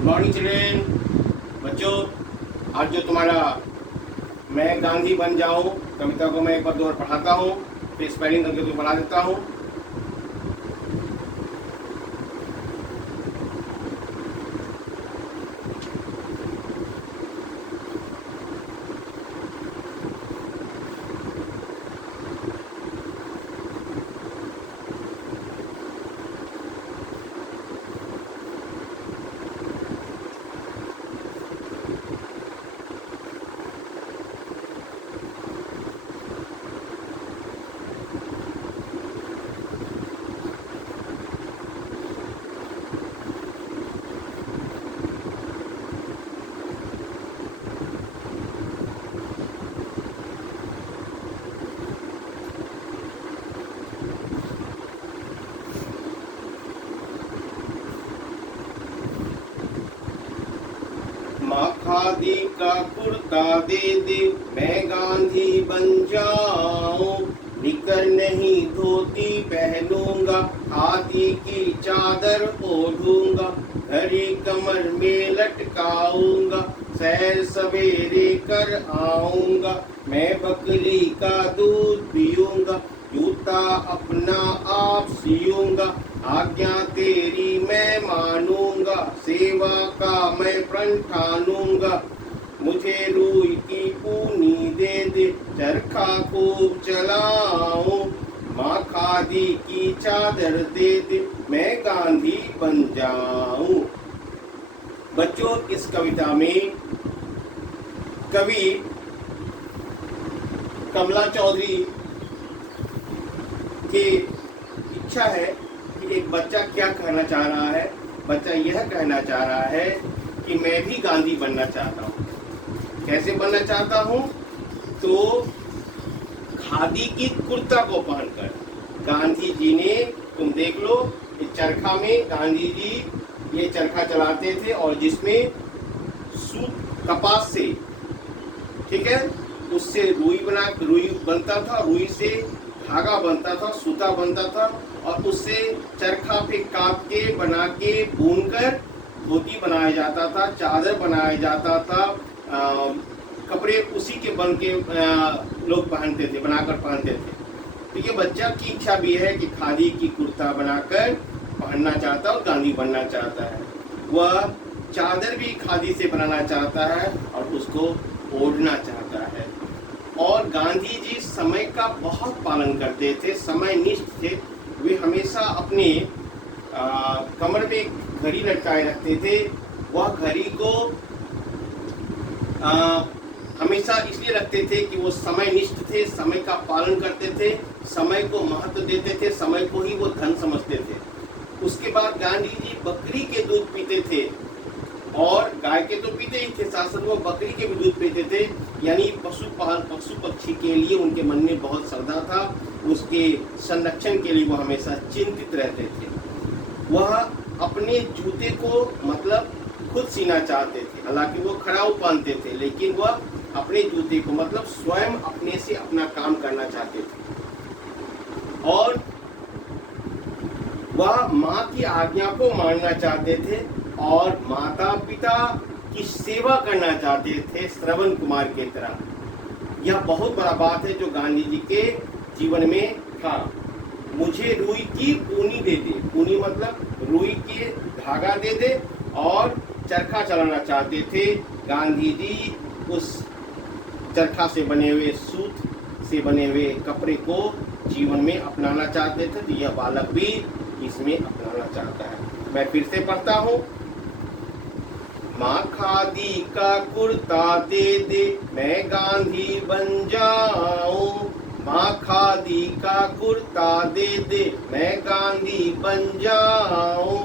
Good morning children. बच्चों, आज जो तुम्हारा मैं गांधी बन जाऊं कविता को मैं एक बार दो बार पढ़ाता हूँ, फिर स्पेलिंग करके तुम्हें पढ़ा देता हूँ। माँ खादी का कुर्ता दे दे, मैं गांधी बन जाऊं। निकर नहीं धोती पहनूंगा, खादी की चादर ओढ़ूंगा। घड़ी कमर में लटकाऊंगा, सैर सवेरे कर आऊंगा। मैं बकरी का दूध पीऊंगा, जूता अपना आप सियूंगा। आज्ञा तेरी मैं मानूंगा, सेवा का मैं प्रण ठानूंगा। मुझे रूई की पूनी दे दे, चरखा खूब चलाऊं। माँ खादी की चादर दे दे, मैं गांधी बन जाऊं। बच्चों, इस कविता में कवि कमला चौधरी की इच्छा है कि एक बच्चा क्या कहना चाह रहा है। बच्चा यह कहना चाह रहा है कि मैं भी गांधी बनना चाहता हूँ। कैसे बनना चाहता हूँ? तो खादी की कुर्ता को पहनकर। गांधी जी ने, तुम देख लो, इस चरखा में गांधी जी ये चरखा चलाते थे और जिसमें सूत कपास से, ठीक है, उससे रुई बनता था, रुई से धागा बनता था, सूता बनता था और उससे चरखा पे काट के बना के बुन कर धोती बनाया जाता था, चादर बनाया जाता था। कपड़े उसी के बन के लोग पहनते थे, बनाकर पहनते थे। तो ये बच्चा की इच्छा भी है कि खादी की कुर्ता बनाकर पहनना चाहता है और गांधी बनना चाहता है। वह चादर भी खादी से बनाना चाहता है और उसको ओढ़ना चाहता है। और गांधी जी समय का बहुत पालन करते थे, समयनिष्ठ थे। वे हमेशा अपने कमर में घड़ी लटकाए रखते थे। वह घड़ी को हमेशा इसलिए रखते थे कि वो समयनिष्ठ थे, समय का पालन करते थे, समय को महत्व देते थे, समय को ही वो धन समझते थे। उसके बाद गांधी जी बकरी के दूध पीते थे और गाय के तो पीते ही थे, साथ साथ वो बकरी के भी दूध पीते थे। यानी पशु पक्षी के लिए उनके मन में बहुत श्रद्धा था। उसके संरक्षण के लिए वो हमेशा चिंतित रहते थे। वह अपने जूते को मतलब खुद सीना चाहते थे। हालांकि वो खड़ाऊ पहनते थे, लेकिन वह अपने जूते को मतलब स्वयं अपने से अपना काम करना चाहते थे। और वह माँ की आज्ञा को मानना चाहते थे और माता पिता की सेवा करना चाहते थे, श्रवण कुमार के तरह। यह बहुत बड़ा बात है जो गांधी जी के जीवन में था। मुझे रुई की पूनी दे दे, पूनी मतलब रुई के धागा दे दे, और चरखा चलाना चाहते थे। गांधी जी उस चरखा से बने हुए, सूत से बने हुए कपड़े को जीवन में अपनाना चाहते थे। तो यह बालक भी इसमें अपनाना चाहता है। मैं फिर से पढ़ता हूँ। माँ खादी का कुर्ता दे दे, मैं गांधी बन जाऊं। माँ खादी का कुर्ता दे दे, मैं गांधी बन जाऊं।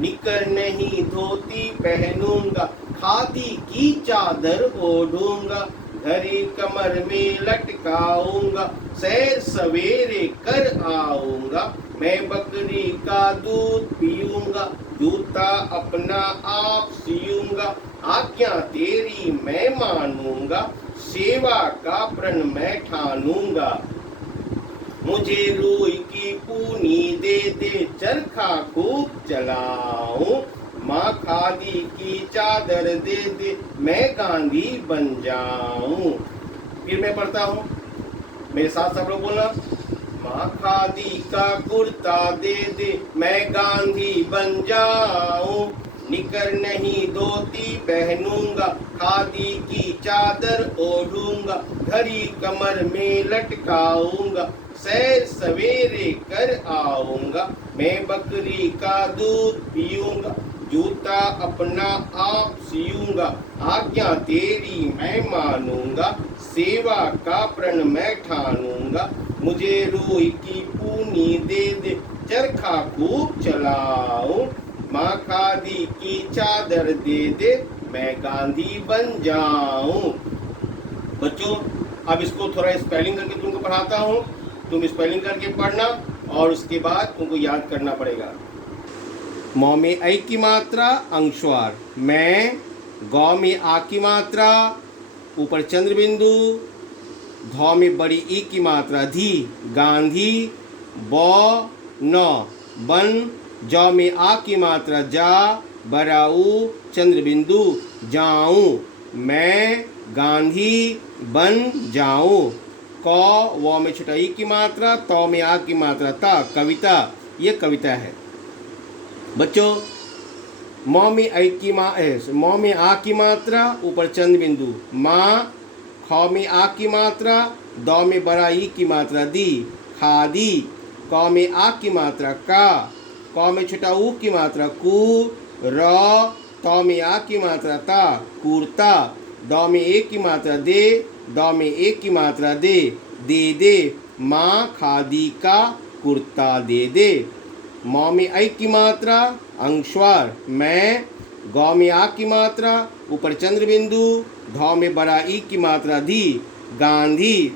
निकर नहीं धोती पहनूंगा, खादी की चादर ओढ़ूंगा। घड़ी कमर में लटकाऊंगा, सैर सवेरे कर आऊंगा। मैं बकरी का दूध पीऊंगा, जूता अपना आप सियूंगा। आज्ञा तेरी मैं मानूंगा, सेवा का प्रण मैं ठानूंगा। मुझे रुई की पूनी दे दे, चरखा खूब चलाऊं। माँ खादी की चादर दे दे मैं गांधी बन जाऊं। फिर मैं पढ़ता हूँ, मेरे साथ सब लोग बोलना। माँ खादी का कुर्ता दे दे मैं गांधी बन जाऊं, निकर नहीं धोती पहनूंगा, खादी की चादर ओढ़ूंगा, घड़ी कमर में लटकाऊंगा, सैर सवेरे कर आऊंगा, मैं बकरी का दूध पीऊंगा, जूता अपना आप सियूंगा, आज्ञा तेरी मैं मानूंगा, सेवा का प्रण मैं ठानूंगा, मुझे रोई की पूनी दे दे चरखा खूब चलाऊं, माँ खादी की चादर दे दे मैं गांधी बन जाऊं। बच्चों अब इसको थोड़ा स्पेलिंग करके तुमको पढ़ाता हूँ, तुम स्पेलिंग करके पढ़ना और उसके बाद तुमको याद करना पड़ेगा। मौ में ऐ की मात्रा अंशवार मैं, गौ में आ की मात्रा ऊपर चंद्र बिंदु, धौ में बड़ी ई की मात्रा धी गांधी, बौ न बन, जौ में आ की मात्रा जा बराऊ चंद्र बिंदु जाऊं, मैं गांधी बन जाऊं। कौ वौ में छोटा ई की मात्रा, तौ में आ की मात्रा ता कविता, ये कविता है। बच्चों मौ में मौ में आ की मात्रा ऊपर चंद्र बिंदु माँ, खौ में आ की मात्रा, दौ में बड़ा ई की मात्रा दी खादी, कौ में आ की मात्रा का, कौ में छोटा ऊ की मात्रा कु, र, तौ में आ की मात्रा ता कुर्ता, दौ में एक की मात्रा दे, दौ में एक की मात्रा दे दे, माँ खादी का कुर्ता दे दे। मौ में ऐ की मात्रा अंशवार मैं, गौ में आ की मात्रा ऊपर चंद्र बिंदु, धौ में बड़ा ई की मात्रा धी गांधी,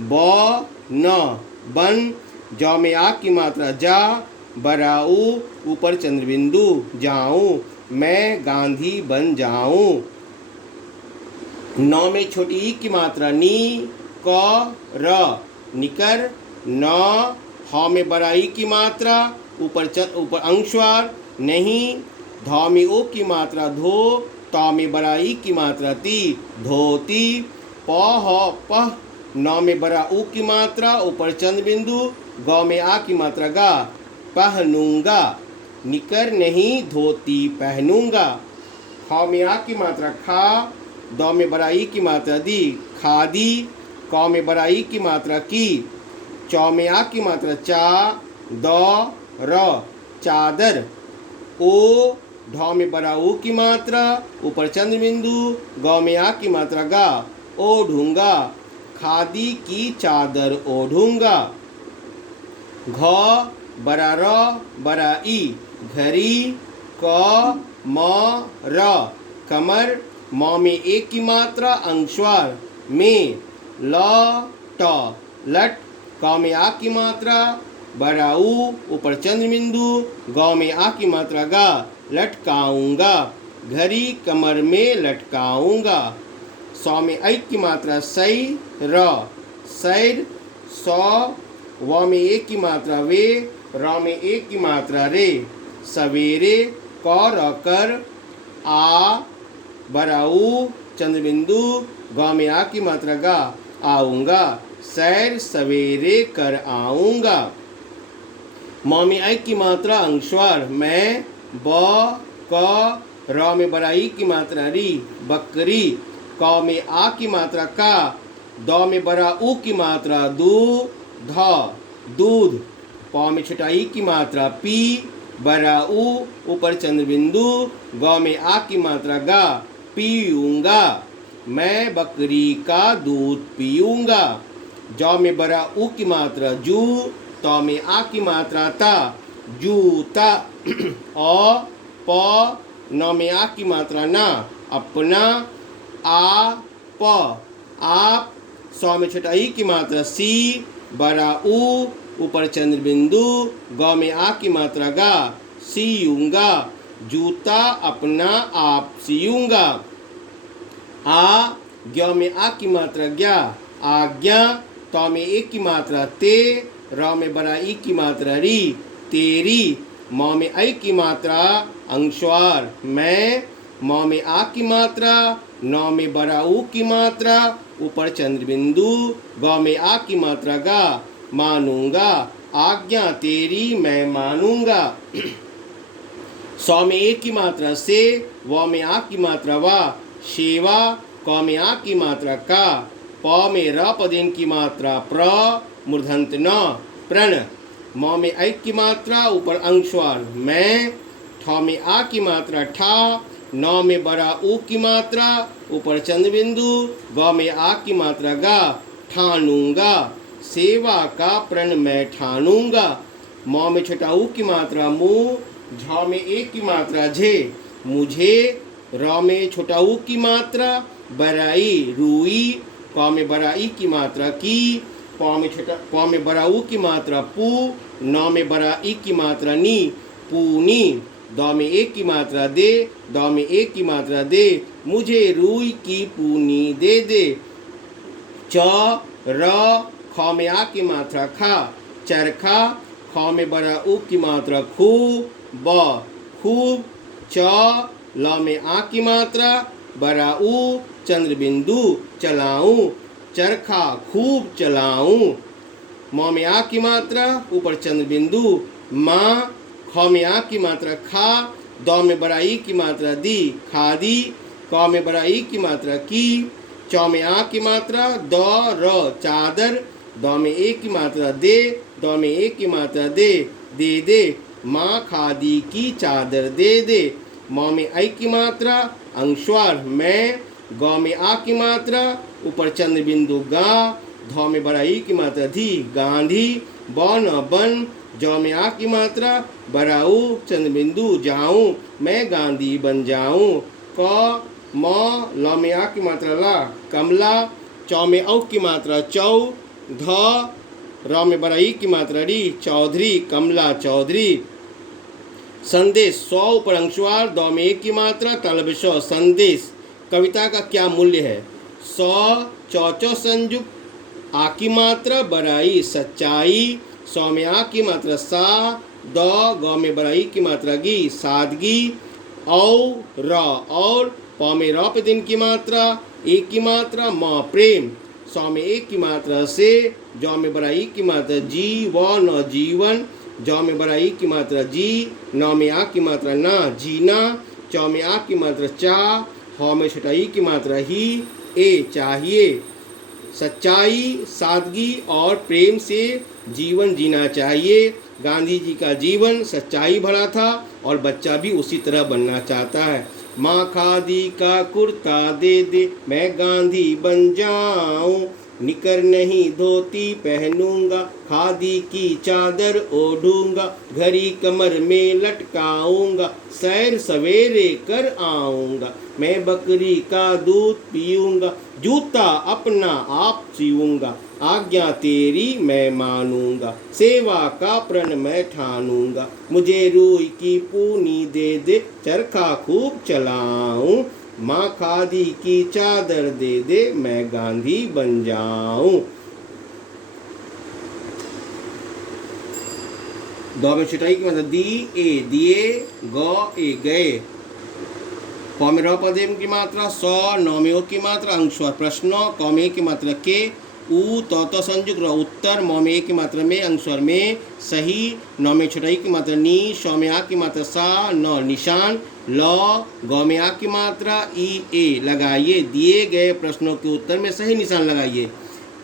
बौ न बन, जौ में आ की मात्रा जा बड़ा ऊ ऊपर चंद्र बिंदु जाऊं, मैं गांधी बन जाऊं। नौ में छोटी ई की मात्रा नी क र निकर न, हौ में बड़ा ई की मात्रा ऊपर अंशवार नहीं, धौ में ओ की मात्रा धो, तौ में बड़ा ई की मात्रा ती धोती, प ह पह, नौ में बड़ा ऊ की मात्रा ऊपर चंद्र बिंदु, गौ में आ की मात्रा गा पहनूंगा, निकर नहीं धोती पहनूंगा, खौ में आ की मात्रा खा, दौ में बड़ा ई की मात्रा दी खादी, कौ में बड़ा ई की मात्रा की, चौ में आ की मात्रा चा दौ र चादर, ओ ढौ में बड़ा ऊ की मात्रा ऊपर चंद्र बिंदु, गौ में आ की मात्रा गा ओढ़ूंगा, खादी की चादर ओढ़ूंगा, घ बड़ा र बड़ा ई घड़ी, क म र कमर, मौ में एक की मात्रा अंशवार में, ल ट लट, कौ में आ की मात्रा बड़ा ऊ ऊपर चंद्र बिंदु, गौ में आ की मात्रा गा लटकाऊंगा, घड़ी कमर में लटकाऊंगा, सौ में ऐ की मात्रा सई र सैर, सौ व में एक की मात्रा वे, र में एक की मात्रा रे सवेरे, क र कर आ बड़ा ऊ चंद्र बिंदु, गौ में आ की मात्रा गा आऊंगा, सैर सवेरे कर आऊंगा। मौ में ऐ की मात्रा अंशवार मैं, ब क, र में बड़ा ई की मात्रा री बकरी, कौ में आ की मात्रा का, दौ में बड़ा ऊ की मात्रा दू ध दूध, पौ में छोटा ई की मात्रा पी बड़ा ऊ ऊपर चंद्र बिंदु, गौ में आ की मात्रा गा पीऊंगा, मैं बकरी का दूध पीऊंगा, जौ में बड़ा ऊ की मात्रा जू, तौ में आ की मात्रा ता जूता, औ प, नौ में आ की मात्रा ना अपना, आ प आप, सौ में छोटा ई की मात्रा सी बड़ा ऊ ऊपर चंद्र बिंदु, गौ में आ की मात्रा गा सीऊंगा, जूता अपना आप सीऊंगा, आ ग्य में आ की मात्रा ज्ञा आज्ञा, तौ में एक की मात्रा ते, र में बड़ा ई की मात्रा री तेरी, म में ऐ की मात्रा अंशवार मैं, म में आ की मात्रा, न में बड़ा ऊ की मात्रा ऊपर चंद्र बिंदु, ग में आ की मात्रा गा मानूंगा, आज्ञा तेरी मैं मानूंगा। सौ में एक की मात्रा से, व में आ की मात्रा वा शेवा, क में आ की मात्रा का, प में र पदेन की मात्रा प्र मूर्धन्त न प्रण, म में ऐ की मात्रा ऊपर अंशवार मैं, ठ में आ की मात्रा ठा, न में बड़ा ऊ की मात्रा ऊपर चंद्र बिंदु, ग में आ की मात्रा गा ठानूंगा, सेवा का प्रण मैं ठानूंगा। म में छोटा ऊ की मात्रा मुँह, झ में एक की मात्रा झे मुझे, र में छोटा ऊ की मात्रा बराई रुई, क में बड़ा ई की मात्रा की, प में बड़ा ऊ की मात्रा पू, न में बड़ा ई की मात्रा नी पूनी, द में एक की मात्रा दे, द में एक की मात्रा दे मुझे रूई की पूनी दे दे। च र ख में आ की मात्रा खा चरखा, ख में बड़ा ऊ की मात्रा खू ब खूब, च ल में आ की मात्रा बड़ा ऊ चंद्र बिंदु चलाऊं, चरखा खूब चलाऊं। म में आ की मात्रा ऊपर चंद्र बिंदु माँ, ख में आ की मात्रा खा, द में बड़ा ई की मात्रा दी खादी, क में बड़ा ई की मात्रा की, च में आ की मात्रा द र चादर, द में एक की मात्रा दे, द में एक की मात्रा दे दे दे माँ खादी की चादर दे दे। म में ऐ की मात्रा अंशवार मैं, ग में आ की मात्रा ऊपर चंद्र बिंदु गा, ध में बड़ा ई की मात्रा धी गांधी, ब न बन, ज में आ की मात्रा बड़ा ऊ चंद्र बिंदु जाऊं मैं गांधी बन जाऊं। क म ल में आ की मात्रा ला कमला, च में औ की मात्रा चौ, ध र में बड़ा ई की मात्रा री चौधरी कमला चौधरी। संदेश सौ ऊपर अंशवार, द में एक की मात्रा तलब श संदेश। कविता का क्या मूल्य है? सौ चौचौ संयुक्त आ की मात्रा बड़ाई सच्चाई, सौ में आ की मात्रा सा, द ग में बड़ाई की मात्रा गी सादगी, औ र और, प में र पे दिन की मात्रा एक की मात्रा म प्रेम, सौ में एक की मात्रा से, ज में बड़ा ई की मात्रा जी व न जीवन, ज में बड़ा ई की मात्रा जी, न में आ की मात्रा ना जीना, च में आ की मात्रा चा, ह में छोटा ई की मात्रा ही ए चाहिए। सच्चाई सादगी और प्रेम से जीवन जीना चाहिए। गांधी जी का जीवन सच्चाई भरा था और बच्चा भी उसी तरह बनना चाहता है। माँ खादी का कुर्ता दे दे मैं गांधी बन जाऊं, निकर नहीं धोती पहनूंगा खादी की चादर ओढ़ूंगा, घड़ी कमर में लटकाऊंगा सैर सवेरे कर आऊंगा, मैं बकरी का दूध पीऊंगा जूता अपना आप सीऊंगा, आज्ञा तेरी मैं मानूंगा सेवा का प्रण मैं ठानूंगा, मुझे रूई की पूनी दे दे चरखा खूब चलाऊं, माँ खादी की चादर दे दे मैं गांधी बन जाऊं। दो में छटाई की मतलब दी ए दिए, ग ए गए, प में र पदेम की मात्रा स, न में ओ की मात्रा अंशवार प्रश्न, क में की मात्रा के, उ त संयुक्त र उत्तर, म में की मात्रा में अंशवार में सही, न में छटाई की मात्रा नी, श में आ की मात्रा सा न निशान, ल ग में आ की मात्रा ई ए लगाइए, दिए गए प्रश्नों के उत्तर में सही निशान लगाइए।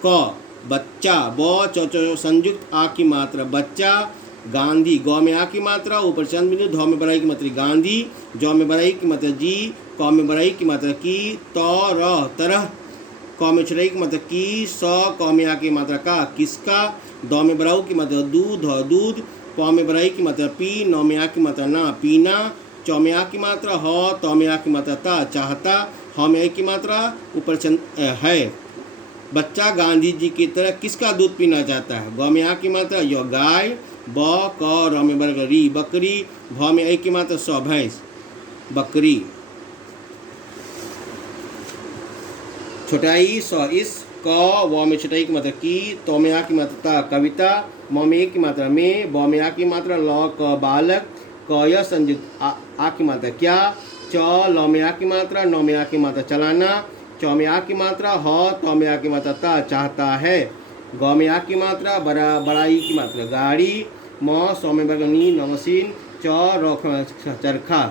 क बच्चा ब च संयुक्त आ की मात्रा बच्चा, गांधी ग में आ की मात्रा ऊपर चंद बिंदु, ध में बड़ाई की मात्रा गांधी, ज में बड़ाई की मात्रा जी, क में बड़ाई की मात्रा की, त र तरह, क में छटाई की मात्रा की, स क में आ की मात्रा का किसका, द में बड़ाऊ की मात्रा दूध दूध, प में बड़ाई की मात्रा पी, न में आ की मात्रा ना पीना, च में आ की मात्रा ह, त में आ की मात्रा ता चाहता, ह में आ की मात्रा ऊपर चंद है। बच्चा गांधी जी की तरह किसका दूध पीना चाहता है? ग में आ की मात्रा य गाय, ब क र में बरकर री बकरी, भ में ऐ की मात्रा स भैंस बकरी, छोटाई स इस, क व में छोटाई की मात्रा की, तो में आ की मात्रा ता कविता, म में ए की मात्रा में, ब में आ की मात्रा ल क बालक, क य संयुक्त आ की मात्रा क्या, च ल में आ की मात्रा, न में आ की मात्रा चलाना, च में आ की मात्रा, ह त में आ की मात्रा ता चाहता है, ग में आ की मात्रा, बड़ाई की मात्रा गाड़ी, म सौ में बगनी नमसीन, च र चरखा।